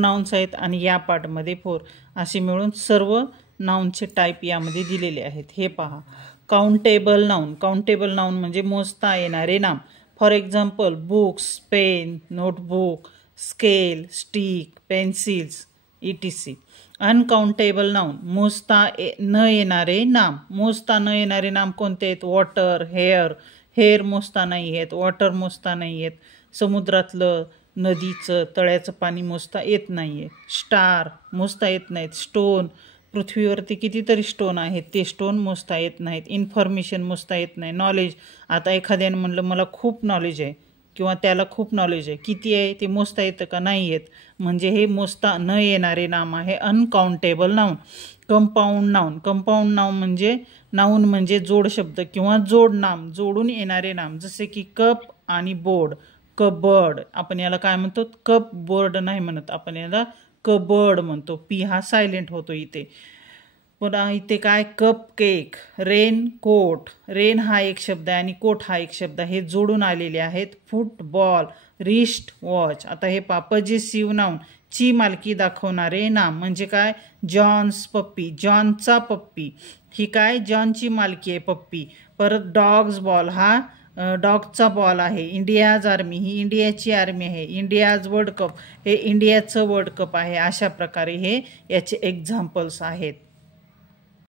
Nouns आहेत आणि या पार्टमध्ये 4 असे मिळून सर्व नाउनचे टाइप यामध्ये दिलेले आहेत। हे पहा, काउंटेबल नाउन। काउंटेबल नाउन म्हणजे मोजता येणारे नाम। For example books, pen, notebook, scale, stick, pencils etc। Uncountable noun मोजता न येणारे नाम। मोजता न येणारे नाम कोणते आहेत? Water, hair. हेअर मोजता नाही आहेत, वॉटर मोजता नाही आहेत, समुद्रातलं, नदीचं, तळ्याचं पाणी मोजता येत नाही आहे। स्टार मोजता येत नाहीत। स्टोन, पृथ्वीवरती कितीतरी स्टोन आहेत, ते स्टोन मोजता येत नाहीत। इन्फॉर्मेशन मोजता येत नाही। नॉलेज, आता एखाद्याने म्हणलं मला खूप नॉलेज आहे किंवा त्याला खूप नॉलेज आहे, किती आहे ते मोजता येतं का? नाही येत, म्हणजे हे मोजता न येणारे नाम आहे uncountable noun. Compound noun. Compound noun म्हणजे जोड शब्द किंवा जोड नाम, जोडून येणारे नाम, जसे की कप आणि बोर्ड। कबर्ड, आपण याला काय म्हणतो? कप बोर्ड नाही म्हणत, आपण याला कबर्ड म्हणतो। पी हा सायलेंट होतो इथे। पुन्हा इथे काय? Cup cake, rain coat. Rain हा एक शब्द आहे आणि कोट हा एक शब्द आहे, हे जोडून आलेले आहेत। Football, wrist watch. आता हे पॉजेसिव्ह नाउन, ची मालकी दाखवणारे नाम, म्हणजे काय? जॉन्स पप्पी, जॉनचा पप्पी, ही काय? जॉनची मालकी आहे पप्पी। परत डॉग्स बॉल, हा डॉगचा बॉल आहे। इंडियाज आर्मी, ही इंडियाची आर्मी आहे। इंडियाज वर्ल्ड कप, हे इंडियाचं वर्ल्ड कप आहे। अशा प्रकारे हे याचे एक्झाम्पल्स आहेत।